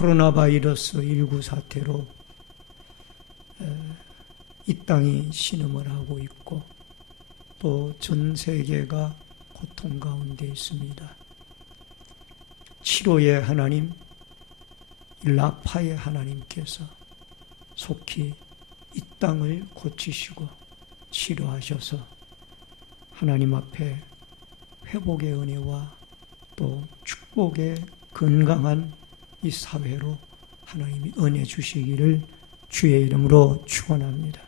코로나 바이러스 19 사태로 이 땅이 신음을 하고 있고 또 전 세계가 고통 가운데 있습니다. 치료의 하나님, 라파의 하나님께서 속히 이 땅을 고치시고 치료하셔서 하나님 앞에 회복의 은혜와 또 축복의 건강한 이 사회로 하나님이 은혜 주시기를 주의 이름으로 축원합니다.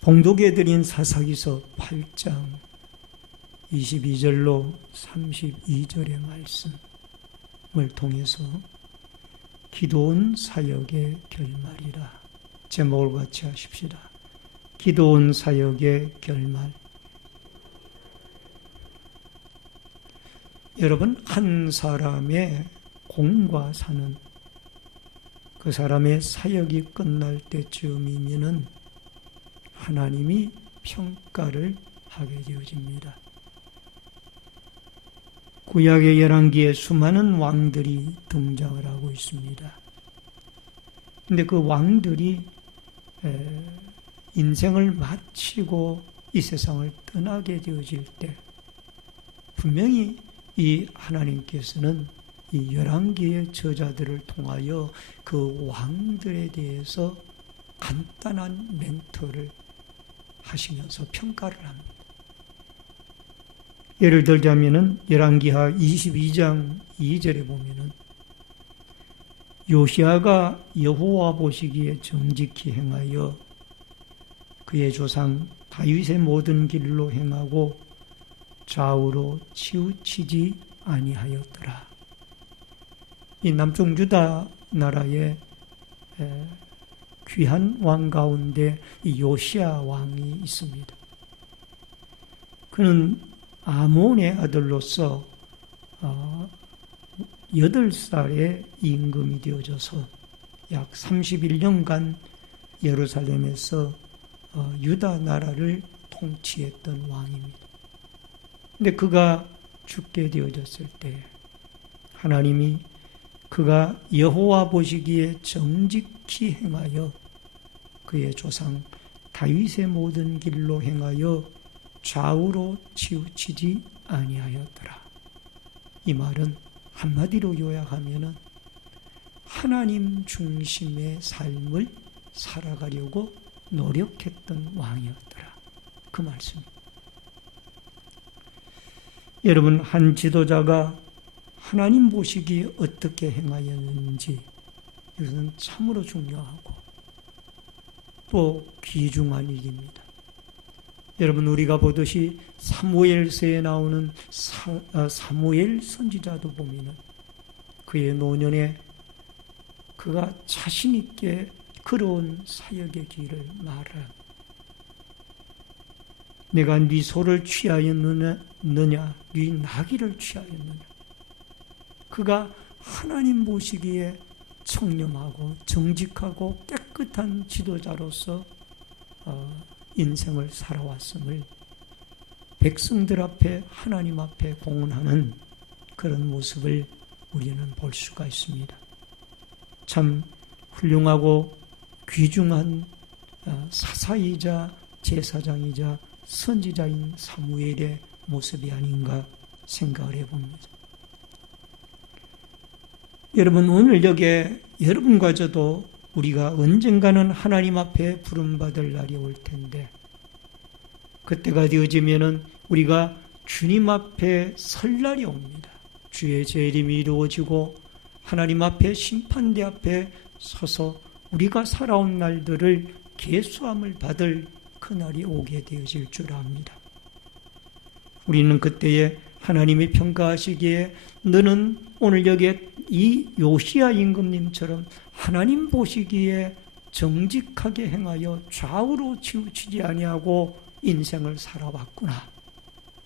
봉독해 드린 사사기서 8장 22절로 32절의 말씀을 통해서 기도원 사역의 결말이라 제목을 같이 하십시다. 기도원 사역의 결말. 여러분, 한 사람의 공과 사는 그 사람의 사역이 끝날 때쯤이면은 하나님이 평가를 하게 되어집니다. 구약의 열왕기에 수많은 왕들이 등장을 하고 있습니다. 그런데 그 왕들이 인생을 마치고 이 세상을 떠나게 되어질 때 분명히 이 하나님께서는 이 열왕기의 저자들을 통하여 그 왕들에 대해서 간단한 멘토를 하시면서 평가를 합니다. 예를 들자면은 열왕기하 22장 2절에 보면은 요시야가 여호와 보시기에 정직히 행하여 그의 조상 다윗의 모든 길로 행하고 좌우로 치우치지 아니하였더라. 이 남쪽 유다 나라의 귀한 왕 가운데 이 요시야 왕이 있습니다. 그는 아몬의 아들로서 8살에 임금이 되어져서 약 31년간 예루살렘에서 유다 나라를 통치했던 왕입니다. 근데 그가 죽게 되어졌을 때 하나님이 그가 여호와 보시기에 정직히 행하여 그의 조상 다윗의 모든 길로 행하여 좌우로 치우치지 아니하였더라. 이 말은 한마디로 요약하면은 하나님 중심의 삶을 살아가려고 노력했던 왕이었더라. 그 말씀입니다. 여러분, 한 지도자가 하나님 보시기에 어떻게 행하였는지 이것은 참으로 중요하고 또 귀중한 일입니다. 여러분, 우리가 보듯이 사무엘서에 나오는 사무엘 선지자도 보면은 그의 노년에 그가 자신 있게 걸어온 사역의 길을 말하라. 내가 네 소를 취하였느냐, 네 나귀를 취하였느냐. 그가 하나님 보시기에 청렴하고 정직하고 깨끗한 지도자로서 인생을 살아왔음을 백성들 앞에 하나님 앞에 공헌하는 그런 모습을 우리는 볼 수가 있습니다. 참 훌륭하고 귀중한 사사이자 제사장이자 선지자인 사무엘의 모습이 아닌가 생각을 해봅니다. 여러분, 오늘 여기에 여러분과 저도 우리가 언젠가는 하나님 앞에 부름받을 날이 올 텐데 그때가 되어지면은 우리가 주님 앞에 설 날이 옵니다. 주의 재림이 이루어지고 하나님 앞에 심판대 앞에 서서 우리가 살아온 날들을 계수함을 받을 그날이 오게 되어질 줄 압니다. 우리는 그때에 하나님이 평가하시기에 너는 오늘 여기에 이 요시야 임금님처럼 하나님 보시기에 정직하게 행하여 좌우로 치우치지 아니하고 인생을 살아왔구나.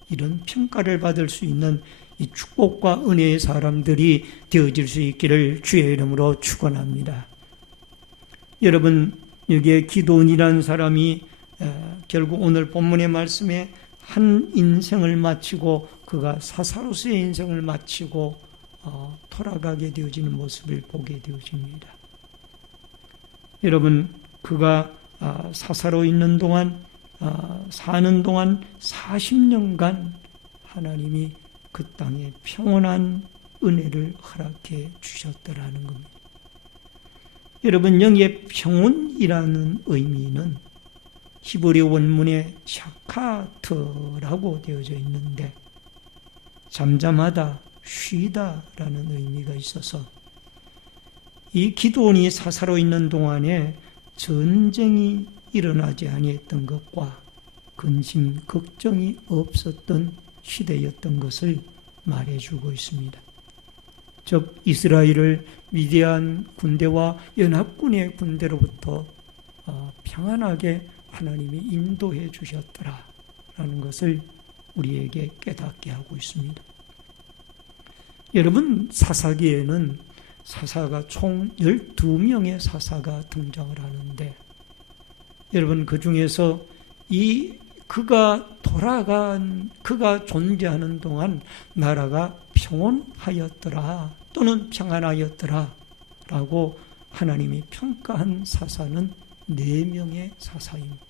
이런 평가를 받을 수 있는 이 축복과 은혜의 사람들이 되어질 수 있기를 주의 이름으로 축원합니다. 여러분, 여기에 기도원이라는 사람이 결국 오늘 본문의 말씀에 한 인생을 마치고 그가 사사로서의 인생을 마치고 돌아가게 되어지는 모습을 보게 되어집니다. 여러분, 그가 사사로 있는 동안, 사는 동안 40년간 하나님이 그 땅에 평온한 은혜를 허락해 주셨더라는 겁니다. 여러분, 여기에 평온이라는 의미는 히브리 원문에 샤카트라고 되어져 있는데 잠잠하다, 쉬다라는 의미가 있어서 이 기드온이 사사로 있는 동안에 전쟁이 일어나지 아니했던 것과 근심, 걱정이 없었던 시대였던 것을 말해주고 있습니다. 즉 이스라엘을 미디안 군대와 연합군의 군대로부터 평안하게 하나님이 인도해 주셨더라라는 것을 우리에게 깨닫게 하고 있습니다. 여러분, 사사기에는 사사가 총 12명의 사사가 등장을 하는데 여러분, 그 중에서 그가 존재하는 동안 나라가 평온하였더라 또는 평안하였더라 라고 하나님이 평가한 사사는 4명의 사사입니다.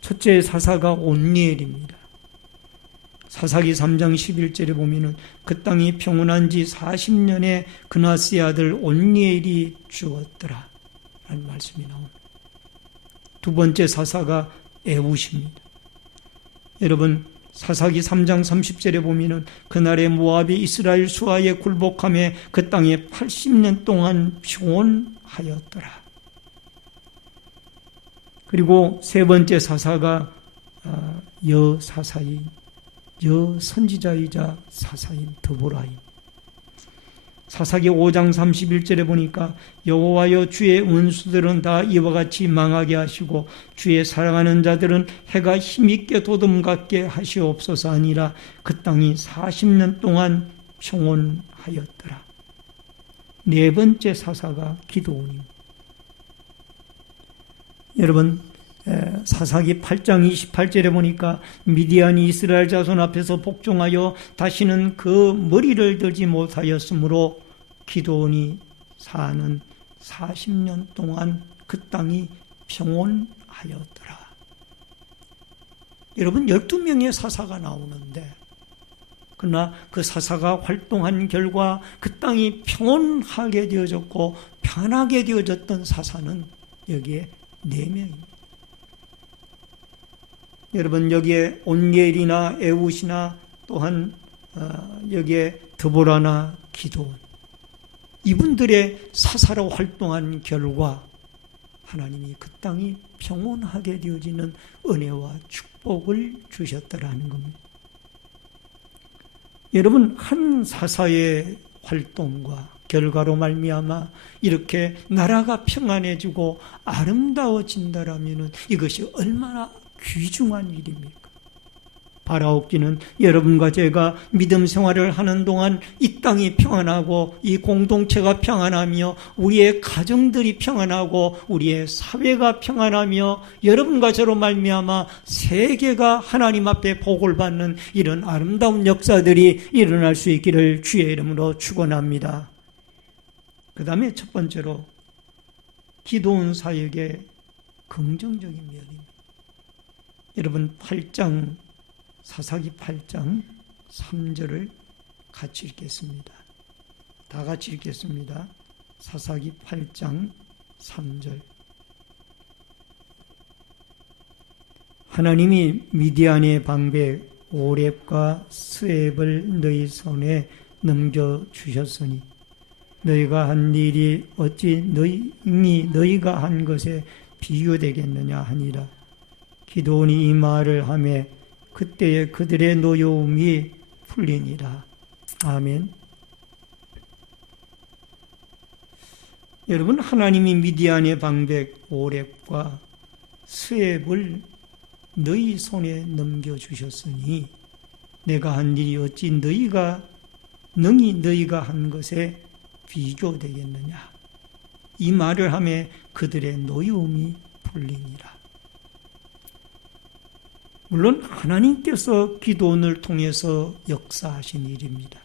첫째 사사가 온니엘입니다. 사사기 3장 11절에 보면은 그 땅이 평온한 지 40년에 그나스의 아들 온니엘이 죽었더라 라는 말씀이 나옵니다. 두 번째 사사가 에훗입니다. 여러분, 사사기 3장 30절에 보면은 그날에 모압이 이스라엘 수하에 굴복하며 그 땅에 80년 동안 평온하였더라. 그리고 세 번째 사사가 여선지자이자 사사인 드보라임. 사사기 5장 31절에 보니까 여호와여 주의 원수들은 다 이와 같이 망하게 하시고 주의 사랑하는 자들은 해가 힘있게 도듬갑게 하시옵소서 아니라 그 땅이 40년 동안 평온하였더라. 네 번째 사사가 기드온입니다. 여러분, 사사기 8장 28절에 보니까 미디안이 이스라엘 자손 앞에서 복종하여 다시는 그 머리를 들지 못하였으므로 기드온이 사는 40년 동안 그 땅이 평온하였더라. 여러분, 12명의 사사가 나오는데 그러나 그 사사가 활동한 결과 그 땅이 평온하게 되어졌고 편하게 되어졌던 사사는 여기에 4명입니다. 여러분, 여기에 온니엘이나 에훗이나 또한 여기에 드보라나 기드온, 이분들의 사사로 활동한 결과 하나님이 그 땅이 평온하게 되어지는 은혜와 축복을 주셨다라는 겁니다. 여러분, 한 사사의 활동과 결과로 말미암아 이렇게 나라가 평안해지고 아름다워진다라면 이것이 얼마나 귀중한 일입니까? 바라옵기는 여러분과 제가 믿음 생활을 하는 동안 이 땅이 평안하고 이 공동체가 평안하며 우리의 가정들이 평안하고 우리의 사회가 평안하며 여러분과 저로 말미암아 세계가 하나님 앞에 복을 받는 이런 아름다운 역사들이 일어날 수 있기를 주의 이름으로 축원합니다. 그 다음에 첫 번째로 기드온 사역의 긍정적인 면입니다. 여러분, 사사기 8장 3절을 같이 읽겠습니다. 다 같이 읽겠습니다. 사사기 8장 3절. 하나님이 미디안의 방백 오렙과 스앱을 너희 손에 넘겨주셨으니 너희가 한 일이 어찌 너희가 한 것에 비교되겠느냐 하니라. 기드온이 이 말을 하매 그때에 그들의 노여움이 풀리니라. 아멘. 여러분, 하나님이 미디안의 방백 오렙과 스앱을 너희 손에 넘겨주셨으니 내가 한 일이 어찌 너희가 한 것에 비교되겠느냐. 이 말을 하매 그들의 노여움이 풀리니라. 물론 하나님께서 기드온을 통해서 역사하신 일입니다.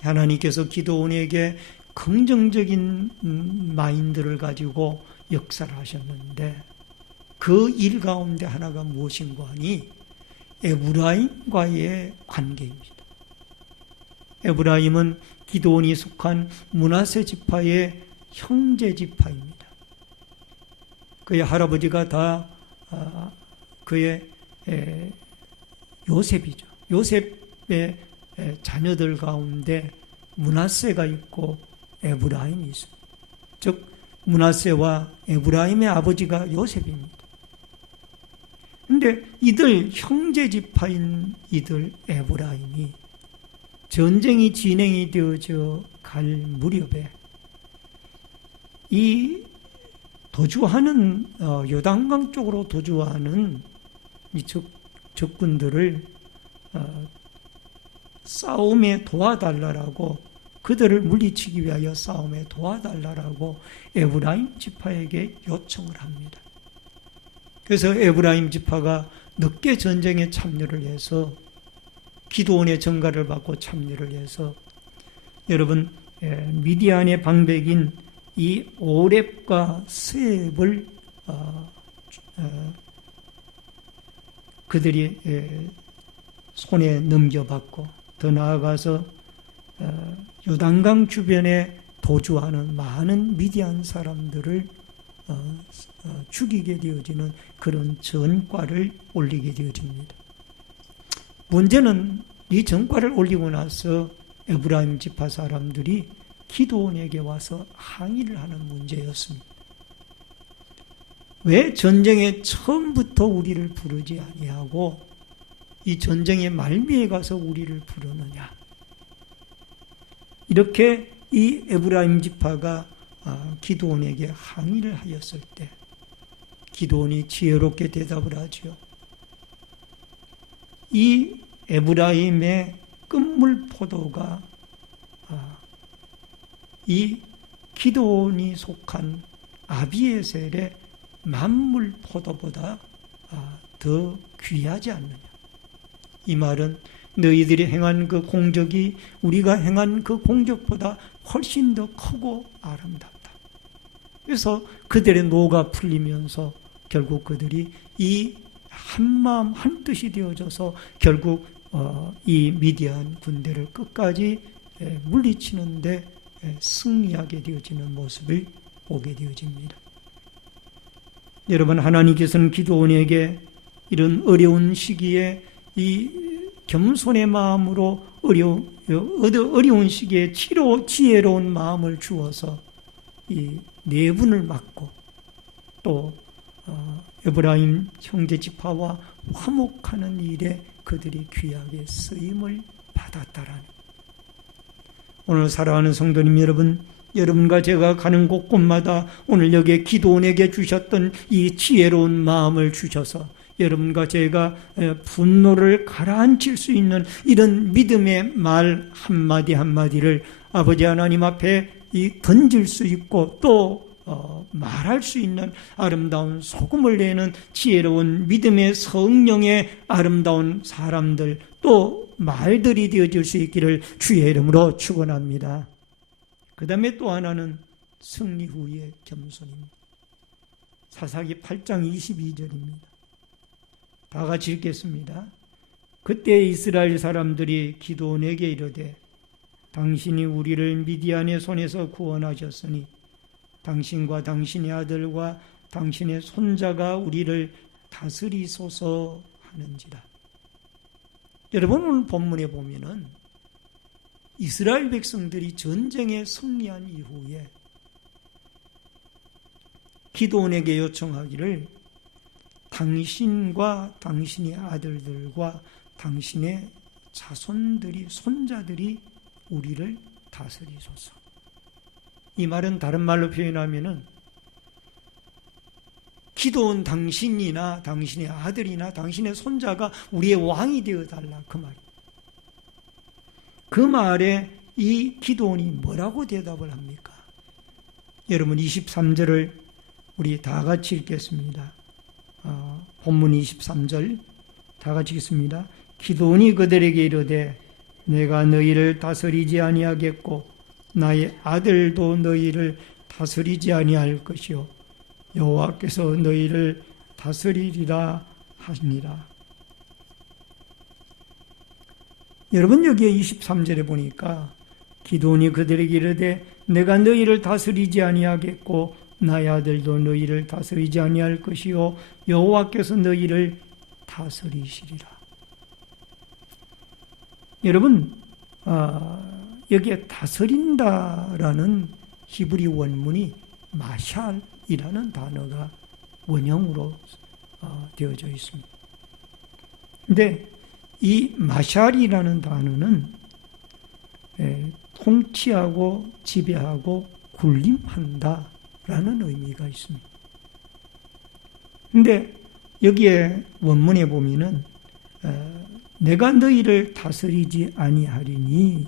하나님께서 기드온에게 긍정적인 마인드를 가지고 역사를 하셨는데 그 일 가운데 하나가 무엇인가 하니 에브라임과의 관계입니다. 에브라임은 기드온이 속한 므낫세 지파의 형제 지파입니다. 그의 할아버지가 다 그의 요셉이죠. 요셉의 자녀들 가운데 므낫세가 있고 에브라임이 있습니다. 즉 므낫세와 에브라임의 아버지가 요셉입니다. 그런데 이들 형제 지파인 이들 에브라임이 전쟁이 진행이 되어져 갈 무렵에 이 도주하는 요단강 쪽으로 도주하는 이 적군들을 싸움에 도와달라고 그들을 물리치기 위하여 싸움에 도와달라고 에브라임 지파에게 요청을 합니다. 그래서 에브라임 지파가 늦게 전쟁에 참여를 해서 기드온의 전가를 받고 참여를 해서 여러분 미디안의 방백인 이 오렙과 스앱을 그들이 손에 넘겨받고 더 나아가서 요단강 주변에 도주하는 많은 미디안 사람들을 죽이게 되어지는 그런 전과를 올리게 되어집니다. 문제는 이 전과를 올리고 나서 에브라임 지파 사람들이 기드온에게 와서 항의를 하는 문제였습니다. 왜 전쟁에 처음부터 우리를 부르지 아니하고 이 전쟁의 말미에 가서 우리를 부르느냐? 이렇게 이 에브라임 지파가 기드온에게 항의를 하였을 때 기드온이 지혜롭게 대답을 하죠. 이 에브라임의 끝물 포도가 이 기드온이 속한 아비에셀의 만물 포도보다 더 귀하지 않느냐. 이 말은 너희들이 행한 그 공적이 우리가 행한 그 공적보다 훨씬 더 크고 아름답다. 그래서 그들의 노가 풀리면서 결국 그들이 이 한마음 한뜻이 되어져서 결국 이 미디안 군대를 끝까지 물리치는데 승리하게 되어지는 모습을 보게 되어집니다. 여러분, 하나님께서는 기드온에게 이런 어려운 시기에 이 겸손의 마음으로 어려운 시기에 지혜로운 마음을 주어서 이 내분을 막고 또 에브라임 형제 지파와 화목하는 일에 그들이 귀하게 쓰임을 받았다라는. 오늘 사랑하는 성도님 여러분, 여러분과 제가 가는 곳곳마다 오늘 여기에 기드온에게 주셨던 이 지혜로운 마음을 주셔서 여러분과 제가 분노를 가라앉힐 수 있는 이런 믿음의 말 한마디 한마디를 아버지 하나님 앞에 던질 수 있고 또 말할 수 있는 아름다운 소금을 내는 지혜로운 믿음의 성령의 아름다운 사람들 또 말들이 되어질 수 있기를 주의 이름으로 축원합니다. 그 다음에 또 하나는 승리 후의 겸손입니다. 사사기 8장 22절입니다. 다 같이 읽겠습니다. 그때 이스라엘 사람들이 기드온에게 이르되 당신이 우리를 미디안의 손에서 구원하셨으니 당신과 당신의 아들과 당신의 손자가 우리를 다스리소서 하는지라. 여러분, 오늘 본문에 보면은 이스라엘 백성들이 전쟁에 승리한 이후에 기드온에게 요청하기를 당신과 당신의 아들들과 당신의 자손들이 손자들이 우리를 다스리소서. 이 말은 다른 말로 표현하면은 기드온 당신이나 당신의 아들이나 당신의 손자가 우리의 왕이 되어달라, 그 말. 그 말에 이 기드온이 뭐라고 대답을 합니까? 여러분, 23절을 우리 다 같이 읽겠습니다. 본문 23절 다 같이 읽습니다. 기드온이 그들에게 이르되 내가 너희를 다스리지 아니하겠고 나의 아들도 너희를 다스리지 아니할 것이요 여호와께서 너희를 다스리리라 하시니라. 여러분, 여기에 23절에 보니까 기드온이 그들에게 이르되 내가 너희를 다스리지 아니하겠고 나의 아들도 너희를 다스리지 아니할 것이요 여호와께서 너희를 다스리시리라. 여러분, 여기에 다스린다라는 히브리 원문이 마샬이라는 단어가 원형으로 되어져 있습니다. 근데 이 마샬이라는 단어는 통치하고 지배하고 군림한다라는 의미가 있습니다. 근데 여기에 원문에 보면은 내가 너희를 다스리지 아니하리니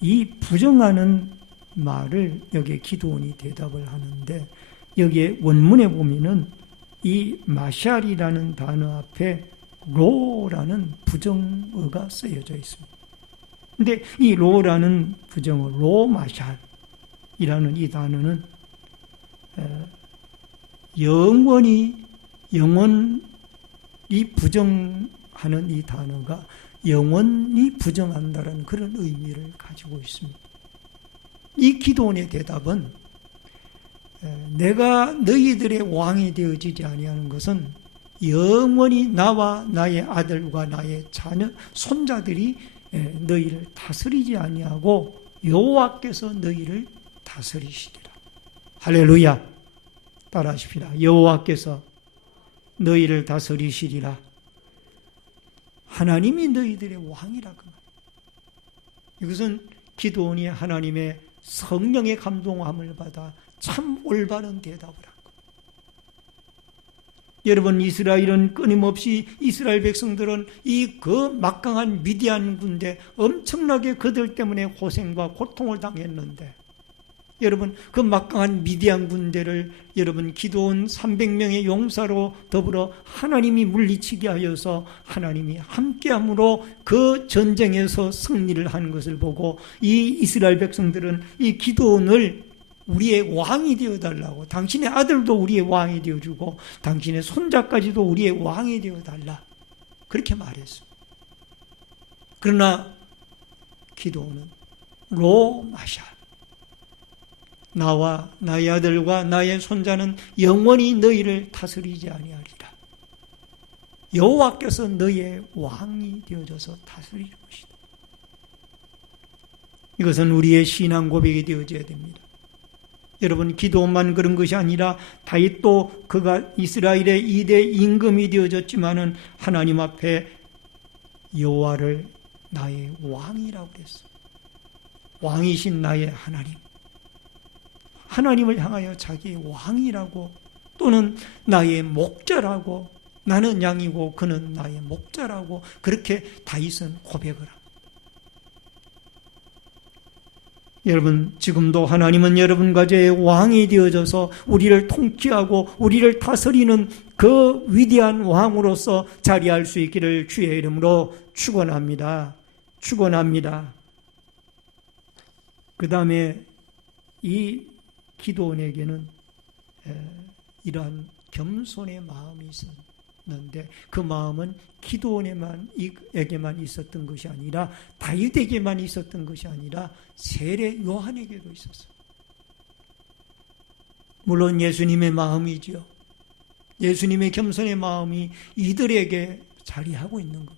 이 부정하는 말을 여기에 기드온이 대답을 하는데 여기에 원문에 보면은 이 마샬이라는 단어 앞에 로라는 부정어가 쓰여져 있습니다. 근데 이 로라는 부정어, 로마샬이라는 이 단어는 영원히 부정하는 이 단어가 영원히 부정한다라는 그런 의미를 가지고 있습니다. 이 기드온의 대답은 내가 너희들의 왕이 되어지지 아니하는 것은 영원히 나와 나의 아들과 나의 자녀, 손자들이 너희를 다스리지 아니하고 여호와께서 너희를 다스리시리라. 할렐루야. 따라하십시다. 여호와께서 너희를 다스리시리라. 하나님이 너희들의 왕이라 그 말. 이것은 기드온이 하나님의 성령의 감동함을 받아 참 올바른 대답을 한 것. 여러분, 이스라엘은 끊임없이 이스라엘 백성들은 이 그 막강한 미디안 군대 엄청나게 그들 때문에 고생과 고통을 당했는데 여러분, 그 막강한 미디안 군대를 여러분 기드온 300명의 용사로 더불어 하나님이 물리치게 하여서 하나님이 함께함으로 그 전쟁에서 승리를 하는 것을 보고 이 이스라엘 백성들은 이 기드온을 우리의 왕이 되어달라고, 당신의 아들도 우리의 왕이 되어주고 당신의 손자까지도 우리의 왕이 되어달라, 그렇게 말했습니다. 그러나 기드온은 로마샬, 나와 나의 아들과 나의 손자는 영원히 너희를 다스리지 아니하리라. 여호와께서 너희의 왕이 되어져서 다스릴 것이다. 이것은 우리의 신앙 고백이 되어져야 됩니다. 여러분, 기드온만 그런 것이 아니라 다윗도 그가 이스라엘의 2대 임금이 되어졌지만은 하나님 앞에 여호와를 나의 왕이라고 그랬어. 왕이신 나의 하나님, 하나님을 향하여 자기의 왕이라고, 또는 나의 목자라고, 나는 양이고 그는 나의 목자라고 그렇게 다윗은 고백을 합니다. 여러분, 지금도 하나님은 여러분과 저의 왕이 되어져서 우리를 통치하고 우리를 다스리는 그 위대한 왕으로서 자리할 수 있기를 주의 이름으로 축원합니다. 축원합니다. 그 다음에 이 기드온에게는 이러한 겸손의 마음이 있었는데 그 마음은 기드온에게만 있었던 것이 아니라 다윗에게만 있었던 것이 아니라 세례 요한에게도 있었어요. 물론 예수님의 마음이지요. 예수님의 겸손의 마음이 이들에게 자리하고 있는 것.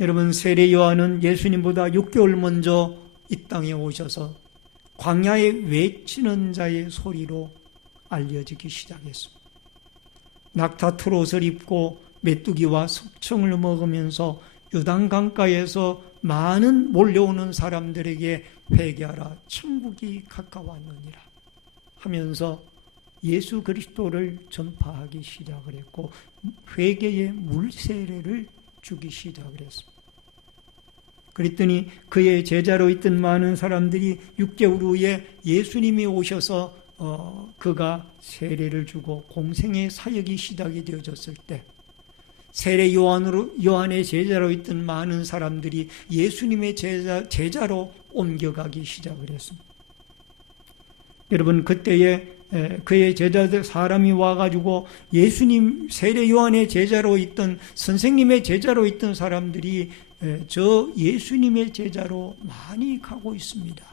여러분, 세례 요한은 예수님보다 6개월 먼저 이 땅에 오셔서 광야에 외치는 자의 소리로 알려지기 시작했습니다. 낙타 트롯을 입고 메뚜기와 석청을 먹으면서 요단 강가에서 많은 몰려오는 사람들에게 회개하라, 천국이 가까웠느니라 하면서 예수 그리스도를 전파하기 시작을 했고 회개의 물세례를 주기 시작을 했습니다. 그랬더니 그의 제자로 있던 많은 사람들이 6개월 후에 예수님이 오셔서 그가 세례를 주고 공생의 사역이 시작이 되어졌을 때 세례 요한의 제자로 있던 많은 사람들이 예수님의 제자로 옮겨가기 시작을 했습니다. 여러분, 그때에 그의 제자들 사람이 와가지고 예수님 세례 요한의 제자로 있던, 선생님의 제자로 있던 사람들이 저 예수님의 제자로 많이 가고 있습니다.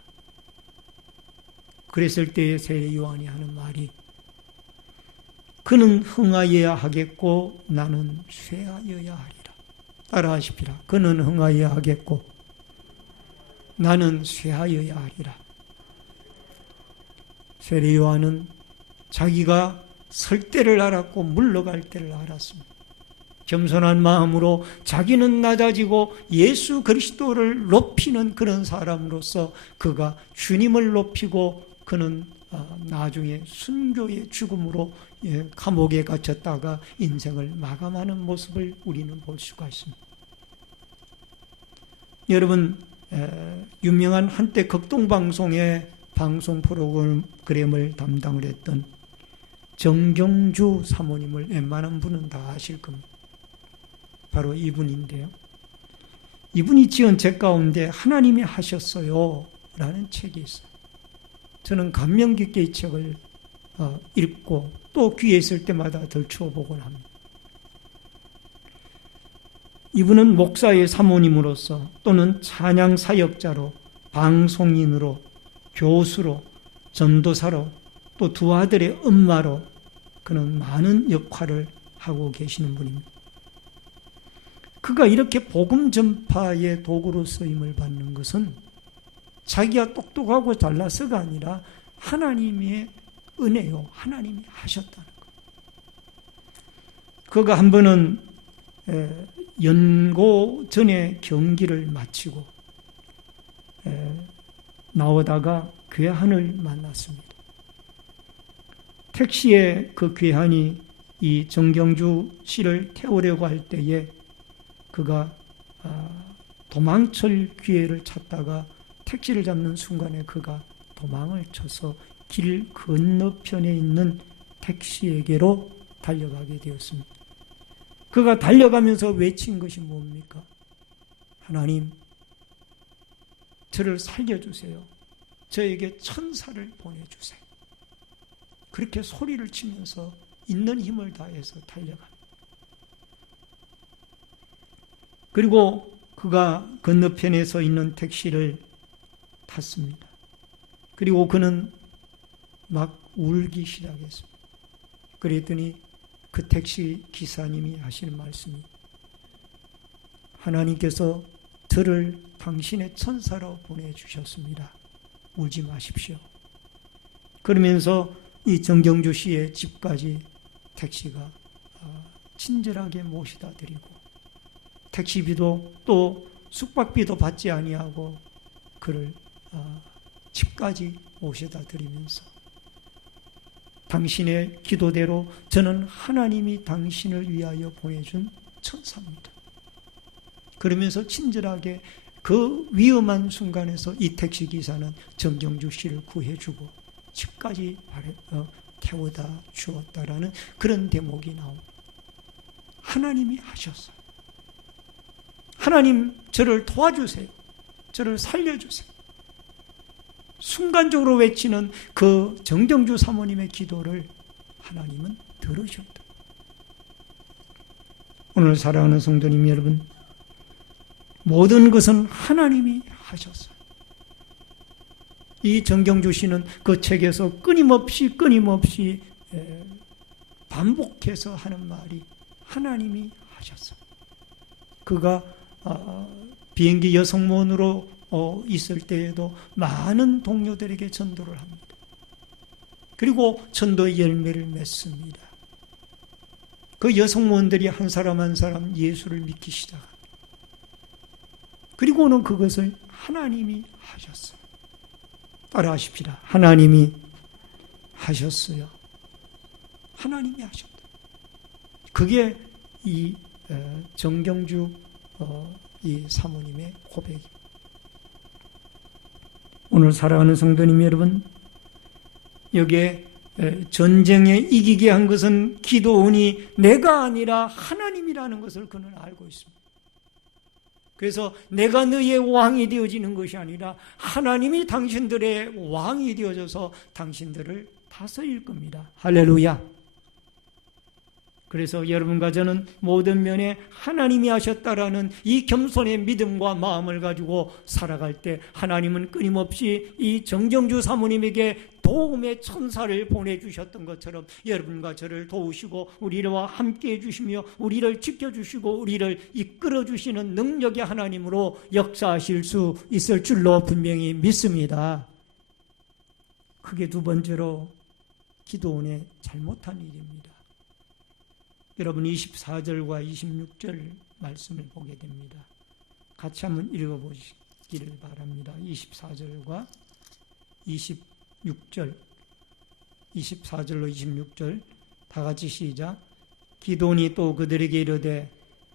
그랬을 때에 세례 요한이 하는 말이, 그는 흥하여야 하겠고 나는 쇠하여야 하리라. 따라하십시다. 그는 흥하여야 하겠고 나는 쇠하여야 하리라. 세례 요한은 자기가 설 때를 알았고 물러갈 때를 알았습니다. 겸손한 마음으로 자기는 낮아지고 예수 그리스도를 높이는 그런 사람으로서 그가 주님을 높이고, 그는 나중에 순교의 죽음으로 감옥에 갇혔다가 인생을 마감하는 모습을 우리는 볼 수가 있습니다. 여러분, 유명한 한때 극동방송의 방송 프로그램을 담당을 했던 정경주 사모님을 웬만한 분은 다 아실 겁니다. 바로 이분인데요. 이분이 지은 책 가운데 하나님이 하셨어요 라는 책이 있어요. 저는 감명 깊게 이 책을 읽고 또 귀에 있을 때마다 덜추어 보곤 합니다. 이분은 목사의 사모님으로서 또는 찬양 사역자로, 방송인으로, 교수로, 전도사로, 또 두 아들의 엄마로 그는 많은 역할을 하고 계시는 분입니다. 그가 이렇게 복음 전파의 도구로 쓰임을 받는 것은 자기가 똑똑하고 잘나서가 아니라 하나님의 은혜요, 하나님이 하셨다는 것. 그가 한 번은 연고 전에 경기를 마치고 나오다가 괴한을 만났습니다. 택시에 그 괴한이 이 정경주 씨를 태우려고 할 때에 그가 도망칠 기회를 찾다가 택시를 잡는 순간에 그가 도망을 쳐서 길 건너편에 있는 택시에게로 달려가게 되었습니다. 그가 달려가면서 외친 것이 뭡니까? 하나님, 저를 살려주세요. 저에게 천사를 보내주세요. 그렇게 소리를 치면서 있는 힘을 다해서 달려갑니다. 그리고 그가 건너편에 서 있는 택시를 탔습니다. 그리고 그는 막 울기 시작했습니다. 그랬더니 그 택시 기사님이 하시는 말씀이, 하나님께서 저를 당신의 천사로 보내주셨습니다. 울지 마십시오. 그러면서 이 정경주 씨의 집까지 택시가 친절하게 모시다 드리고, 택시비도 또 숙박비도 받지 아니하고 그를 집까지 모셔다 드리면서, 당신의 기도대로 저는 하나님이 당신을 위하여 보내준 천사입니다. 그러면서 친절하게 그 위험한 순간에서 이 택시기사는 정경주 씨를 구해주고 집까지 태워다 주었다라는 그런 대목이 나옵니다. 하나님이 하셨어요. 하나님, 저를 도와주세요. 저를 살려주세요. 순간적으로 외치는 그 정경주 사모님의 기도를 하나님은 들으셨다. 오늘 사랑하는 성도님 여러분, 모든 것은 하나님이 하셨어요. 이 정경주 씨는 그 책에서 끊임없이 반복해서 하는 말이 하나님이 하셨어요. 그가 비행기 여성모원으로 있을 때에도 많은 동료들에게 전도를 합니다. 그리고 전도의 열매를 맺습니다. 그 여성모원들이 한 사람 한 사람 예수를 믿기 시작합니다. 그리고는 그것을 하나님이 하셨어요. 따라하십시다. 하나님이 하셨어요. 하나님이 하셨다. 그게 이 정경주 이 사모님의 고백입니다. 오늘 사랑하는 성도님 여러분, 여기에 전쟁에 이기게 한 것은 기도원이 내가 아니라 하나님이라는 것을 그는 알고 있습니다. 그래서 내가 너희의 왕이 되어지는 것이 아니라 하나님이 당신들의 왕이 되어져서 당신들을 다스릴 겁니다. 할렐루야. 그래서 여러분과 저는 모든 면에 하나님이 하셨다라는 이 겸손의 믿음과 마음을 가지고 살아갈 때 하나님은 끊임없이 이 정정주 사모님에게 도움의 천사를 보내주셨던 것처럼 여러분과 저를 도우시고 우리와 함께 해주시며 우리를 지켜주시고 우리를 이끌어주시는 능력의 하나님으로 역사하실 수 있을 줄로 분명히 믿습니다. 그게 두 번째로 기도원의 잘못한 일입니다. 여러분 24절과 26절 말씀을 보게 됩니다. 같이 한번 읽어보시기를 바랍니다. 24절과 26절 24절로 26절 다 같이 시작. 기도원이 또 그들에게 이르되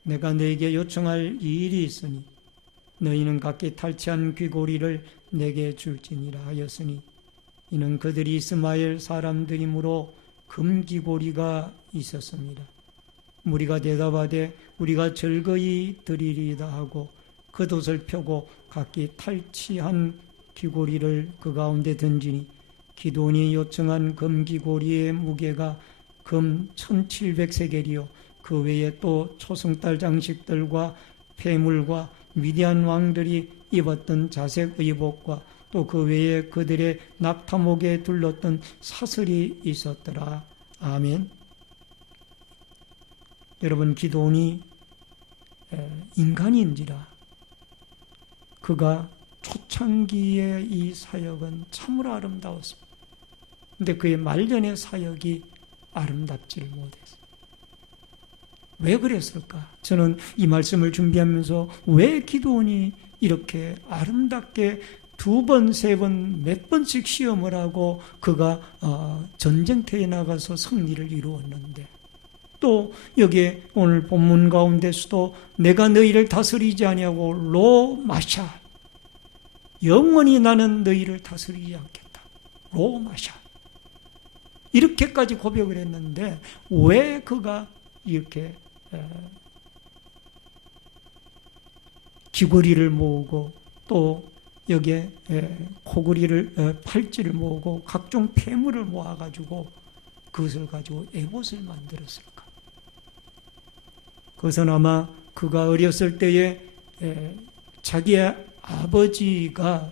내가 너에게 요청할 이 일이 있으니 너희는 각기 탈취한 귀고리를 내게 줄지니라 하였으니 이는 그들이 이스마엘 사람들이므로 금귀고리가 있었습니다. 무리가 대답하되 우리가 즐거이 드리리다 하고 겉옷을 펴고 각기 탈취한 귀고리를 그 가운데 던지니 기도원이 요청한 금귀고리의 무게가 금 1700세겔이요 그 외에 또 초승달 장식들과 폐물과 미디안 왕들이 입었던 자색 의복과 또 그 외에 그들의 낙타목에 둘렀던 사슬이 있었더라. 아멘. 여러분 기도원이 인간인지라 그가 초창기의 이 사역은 참으로 아름다웠습니다. 그런데 그의 말년의 사역이 아름답지를 못했어요. 왜 그랬을까? 저는 이 말씀을 준비하면서 왜 기도원이 이렇게 아름답게 두 번, 세 번, 몇 번씩 시험을 하고 그가 전쟁터에 나가서 승리를 이루었는데 또 여기에 오늘 본문 가운데서도 내가 너희를 다스리지 아니하고 로마샤 영원히 나는 너희를 다스리지 않겠다. 로마샤 이렇게까지 고백을 했는데 왜 그가 이렇게 귀걸이를 모으고 또 여기에 코걸이를 팔찌를 모으고 각종 폐물을 모아가지고 그것을 가지고 에봇을 만들었을까? 그것은 아마 그가 어렸을 때에 자기의 아버지가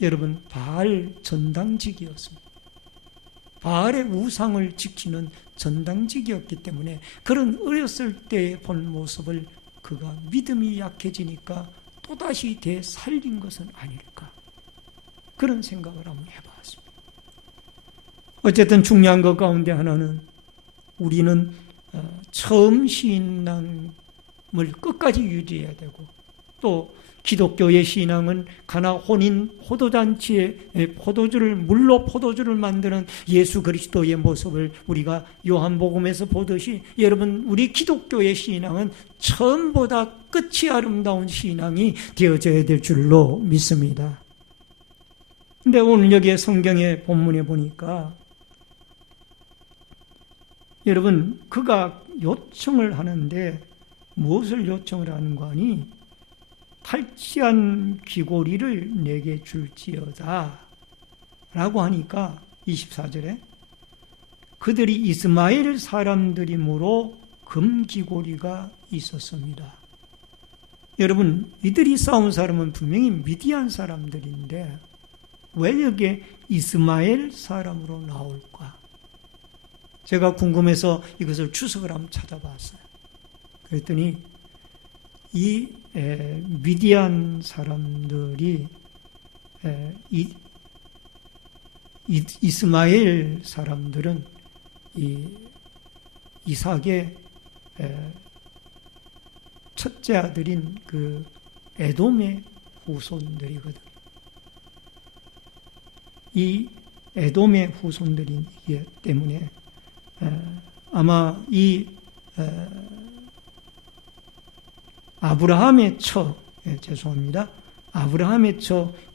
여러분 바알 전당직이었습니다. 바알의 우상을 지키는 전당직이었기 때문에 그런 어렸을 때 본 모습을 그가 믿음이 약해지니까 또다시 되살린 것은 아닐까 그런 생각을 한번 해봤습니다. 어쨌든 중요한 것 가운데 하나는 우리는 처음 신앙을 끝까지 유지해야 되고 또 기독교의 신앙은 가나 혼인 포도잔치에 물로 포도주를 만드는 예수 그리스도의 모습을 우리가 요한복음에서 보듯이 여러분 우리 기독교의 신앙은 처음보다 끝이 아름다운 신앙이 되어져야 될 줄로 믿습니다. 근데 오늘 여기에 성경의 본문에 보니까 여러분 그가 요청을 하는데 무엇을 요청을 하는 거 아니? 탈취한 귀고리를 내게 줄지어다 라고 하니까 24절에 그들이 이스마엘 사람들이므로 금귀고리가 있었습니다. 여러분 이들이 싸운 사람은 분명히 미디안 사람들인데 왜 여기에 이스마엘 사람으로 나올까? 제가 궁금해서 이것을 추석을 한번 찾아봤어요. 그랬더니 이 미디안 사람들이 이스마엘 사람들은 이 이삭의 첫째 아들인 그 에돔의 후손들이거든. 이 에돔의 후손들이기 때문에 아마 이 아브라함의 아브라함의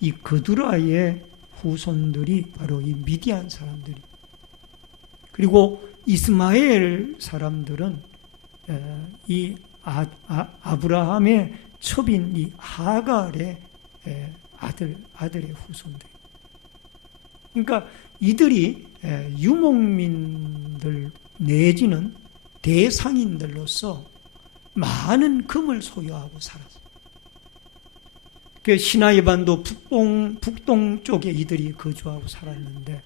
이 그두라의 후손들이 바로 이 미디안 사람들이. 그리고 이스마엘 사람들은 이 아브라함의 첩인 이 하갈의 아들의 후손들. 그러니까 이들이 유목민들 내지는 대상인들로서 많은 금을 소유하고 살았어요. 그 시나이 반도 북동 쪽에 이들이 거주하고 살았는데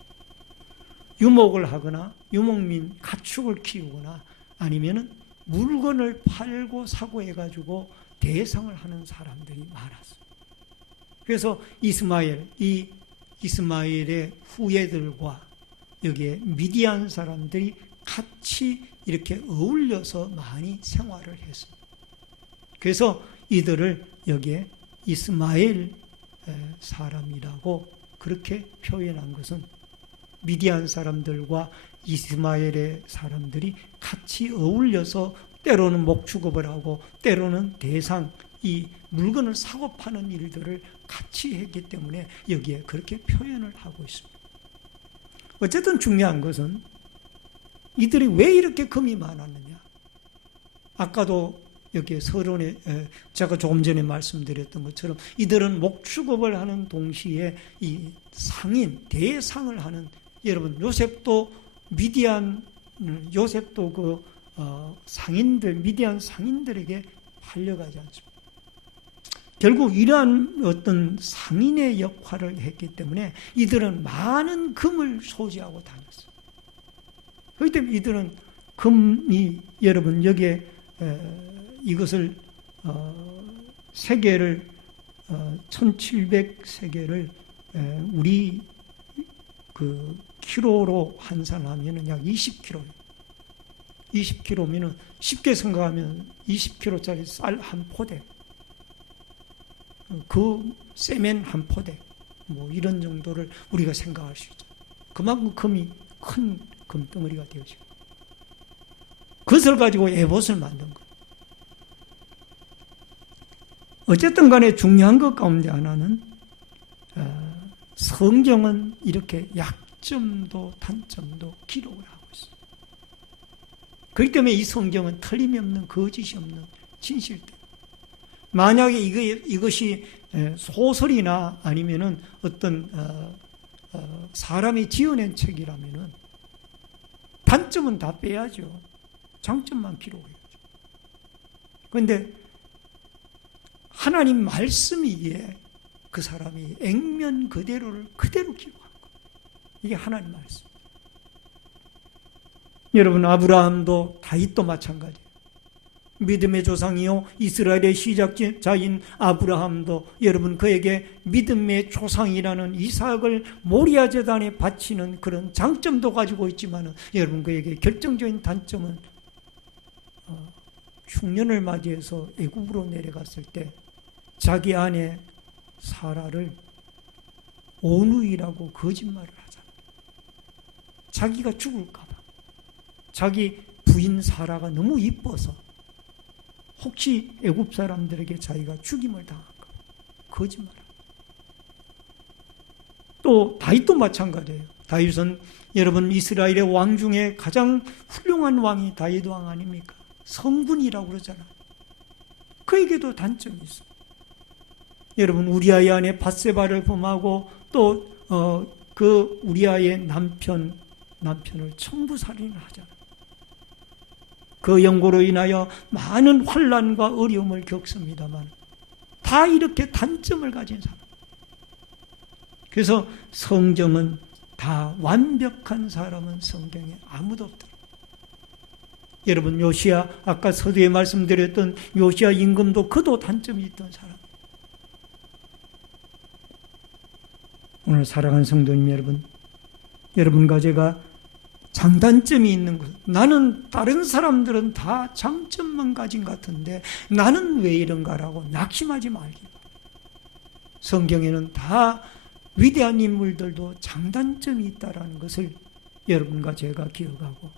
유목을 하거나 유목민 가축을 키우거나 아니면은 물건을 팔고 사고 해가지고 대상을 하는 사람들이 많았어요. 그래서 이스마엘의 후예들과 여기에 미디안 사람들이 같이 이렇게 어울려서 많이 생활을 했습니다. 그래서 이들을 여기에 이스마엘 사람이라고 그렇게 표현한 것은 미디안 사람들과 이스마엘의 사람들이 같이 어울려서 때로는 목축업을 하고 때로는 이 물건을 사고 파는 일들을 같이 했기 때문에 여기에 그렇게 표현을 하고 있습니다. 어쨌든 중요한 것은 이들이 왜 이렇게 금이 많았느냐. 아까도 여기 서론에 제가 조금 전에 말씀드렸던 것처럼 이들은 목축업을 하는 동시에 이 대상을 하는, 여러분 요셉도 미디안 상인들에게 팔려가지 않습니다. 결국 이러한 어떤 상인의 역할을 했기 때문에 이들은 많은 금을 소지하고 다녔어요. 그렇기 때문에 이들은 금이, 여러분 여기에 이것을 세계를 1700세계를 우리 그 키로로 환산하면은 약 20kg. 20kg면은 쉽게 생각하면 20kg짜리 쌀 한 포대, 그 세멘 한 포대, 뭐 이런 정도를 우리가 생각할 수 있죠. 그만큼 금이 큰 금덩어리가 되어지고 그것을 가지고 에봇을 만든 거예요. 어쨌든 간에 중요한 것 가운데 하나는 성경은 이렇게 약점도 단점도 기록을 하고 있어요. 그렇기 때문에 이 성경은 틀림이 없는, 거짓이 없는 진실대. 만약에 이것이 소설이나 아니면은 어떤 사람이 지어낸 책이라면은 단점은 다 빼야죠. 장점만 기록해야죠. 그런데 하나님 말씀이기에 그 사람이 액면 그대로 기록한 거예요. 이게 하나님 말씀. 여러분 아브라함도 다윗도 마찬가지예요. 믿음의 조상이요 이스라엘의 시작자인 아브라함도 여러분 그에게 믿음의 조상이라는 이삭을 모리아 제단에 바치는 그런 장점도 가지고 있지만 여러분 그에게 결정적인 단점은 흉년을 맞이해서 애굽으로 내려갔을 때 자기 아내 사라를 온누이라고 거짓말을 하잖아요. 자기가 죽을까 봐. 자기 부인 사라가 너무 이뻐서 혹시 애굽 사람들에게 자기가 죽임을 당할까 봐 거짓말을. 또 다윗도 마찬가지예요. 다윗은 여러분 이스라엘의 왕 중에 가장 훌륭한 왕이 다윗 왕 아닙니까? 성군이라고 그러잖아요. 그에게도 단점이 있어요. 여러분 우리아의 아내 밧세바를 범하고 또 그 우리아의 남편을 청부살인을 하잖아요. 그 연고로 인하여 많은 환난과 어려움을 겪습니다만 다 이렇게 단점을 가진 사람. 그래서 성경은 다 완벽한 사람은 성경에 아무도 없다. 여러분 요시야, 아까 서두에 말씀드렸던 요시야 임금도 그도 단점이 있던 사람. 오늘 사랑하는 성도님 여러분, 여러분과 제가 장단점이 있는 것, 나는 다른 사람들은 다 장점만 가진 것 같은데 나는 왜 이런가라고 낙심하지 말기. 성경에는 다 위대한 인물들도 장단점이 있다는 것을 여러분과 제가 기억하고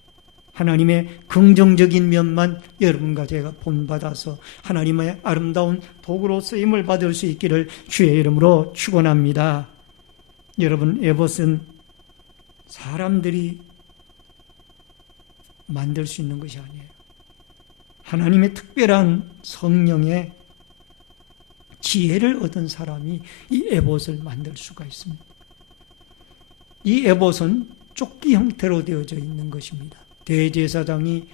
하나님의 긍정적인 면만 여러분과 제가 본받아서 하나님의 아름다운 도구로 쓰임을 받을 수 있기를 주의 이름으로 축원합니다. 여러분 에봇은 사람들이 만들 수 있는 것이 아니에요. 하나님의 특별한 성령의 지혜를 얻은 사람이 이 에봇을 만들 수가 있습니다. 이 에봇은 조끼 형태로 되어져 있는 것입니다. 대제사장이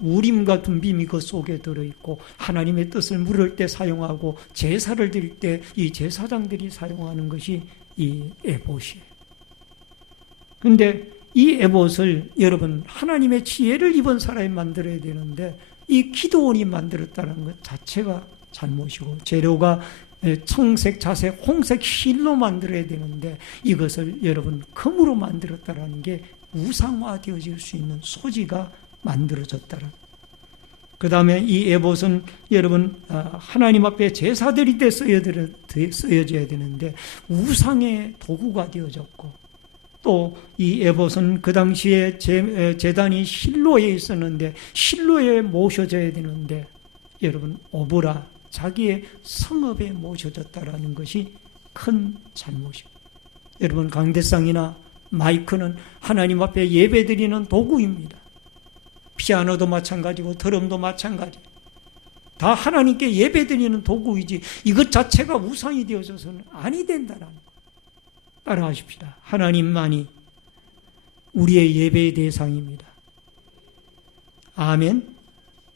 우림과 둠빔이 그 속에 들어있고 하나님의 뜻을 물을 때 사용하고 제사를 드릴 때 이 제사장들이 사용하는 것이 이 에봇이에요. 그런데 이 에봇을 여러분 하나님의 지혜를 입은 사람이 만들어야 되는데 이 기드온이 만들었다는 것 자체가 잘못이고 재료가 청색, 자색, 홍색 실로 만들어야 되는데 이것을 여러분 금으로 만들었다는 게 우상화되어질 수 있는 소지가 만들어졌다는. 그 다음에 이 에봇은 여러분 하나님 앞에 제사드릴 때 쓰여져야 되는데 우상의 도구가 되어졌고 또 이 에봇은 그 당시에 제단이 실로에 있었는데 실로에 모셔져야 되는데 여러분 오브라 자기의 성읍에 모셔졌다라는 것이 큰 잘못입니다. 여러분 강대상이나 마이크는 하나님 앞에 예배드리는 도구입니다. 피아노도 마찬가지고 드럼도 마찬가지. 다 하나님께 예배드리는 도구이지 이것 자체가 우상이 되어져서는 아니 된다는 거. 따라하십시다. 하나님만이 우리의 예배의 대상입니다. 아멘.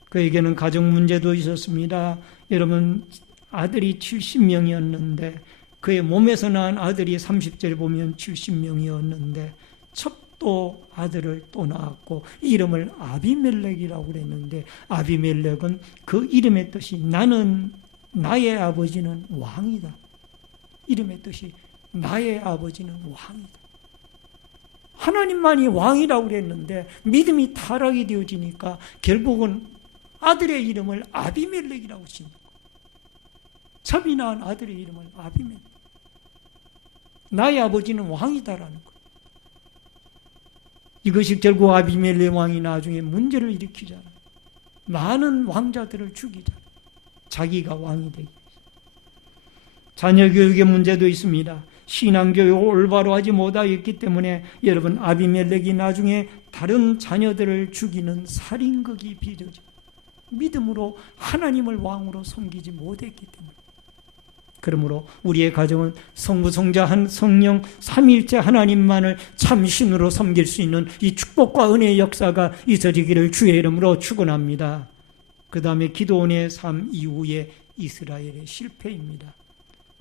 그에게는 가정 문제도 있었습니다. 여러분 아들이 70명이었는데 그의 몸에서 낳은 아들이 30절에 보면 70명이었는데 첩도 아들을 또 낳았고 이름을 아비멜렉이라고 그랬는데 아비멜렉은 그 이름의 뜻이 나의 아버지는 왕이다. 이름의 뜻이 나의 아버지는 왕이다. 하나님만이 왕이라고 그랬는데 믿음이 타락이 되어지니까 결국은 아들의 이름을 아비멜렉이라고 짓는 거예요. 첩이 낳은 아들의 이름을 아비멜렉. 나의 아버지는 왕이다라는 거예요. 이것이 결국 아비멜렉 왕이 나중에 문제를 일으키잖아요. 많은 왕자들을 죽이잖아요. 자기가 왕이 되기 위해서. 자녀 교육의 문제도 있습니다. 신앙교육을 올바로 하지 못하였기 때문에 여러분 아비멜렉이 나중에 다른 자녀들을 죽이는 살인극이 빚어져 믿음으로 하나님을 왕으로 섬기지 못했기 때문에. 그러므로 우리의 가정은 성부, 성자, 성령, 삼위일체 하나님만을 참신으로 섬길 수 있는 이 축복과 은혜의 역사가 있어지기를 주의 이름으로 축원합니다. 그 다음에 기드온의 삶 이후에 이스라엘의 실패입니다.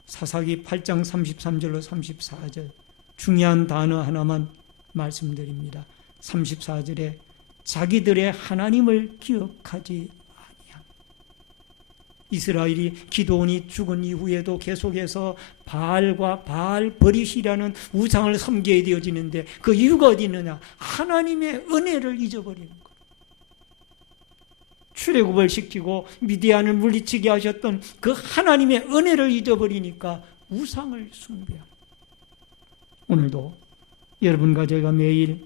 사사기 8장 33절로 34절 중요한 단어 하나만 말씀드립니다. 34절에 자기들의 하나님을 기억하지 아니함. 이스라엘이 기드온이 죽은 이후에도 계속해서 바알과 바알 버릿이라는 우상을 섬기게 되어지는데 그 이유가 어디 있느냐? 하나님의 은혜를 잊어버리는 거예요. 출애굽을 시키고 미디안을 물리치게 하셨던 그 하나님의 은혜를 잊어버리니까 우상을 숭배합니다. 오늘도 여러분과 제가 매일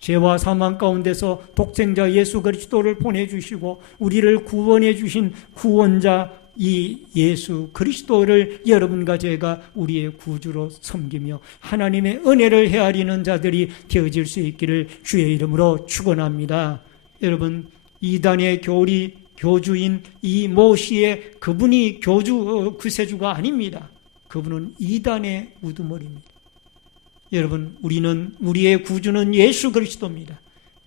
죄와 사망 가운데서 독생자 예수 그리스도를 보내주시고 우리를 구원해 주신 구원자 이 예수 그리스도를 여러분과 제가 우리의 구주로 섬기며 하나님의 은혜를 헤아리는 자들이 되어질 수 있기를 주의 이름으로 축원합니다. 여러분 이단의 교주인 이 모시의 그분이 구세주가 아닙니다. 그분은 이단의 우두머리입니다. 여러분 우리의 구주는 예수 그리스도입니다.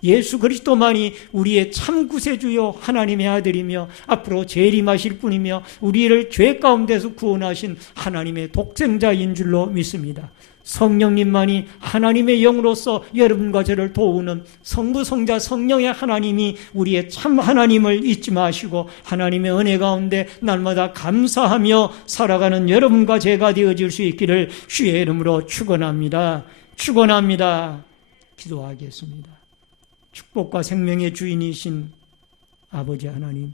예수 그리스도만이 우리의 참 구세주요 하나님의 아들이며 앞으로 재림하실 분이며 우리를 죄 가운데서 구원하신 하나님의 독생자인 줄로 믿습니다. 성령님만이 하나님의 영으로서 여러분과 저를 도우는 성부, 성자, 성령의 하나님이 우리의 참 하나님을 잊지 마시고 하나님의 은혜 가운데 날마다 감사하며 살아가는 여러분과 제가 되어질 수 있기를 주의 이름으로 축원합니다. 축원합니다. 기도하겠습니다. 축복과 생명의 주인이신 아버지 하나님,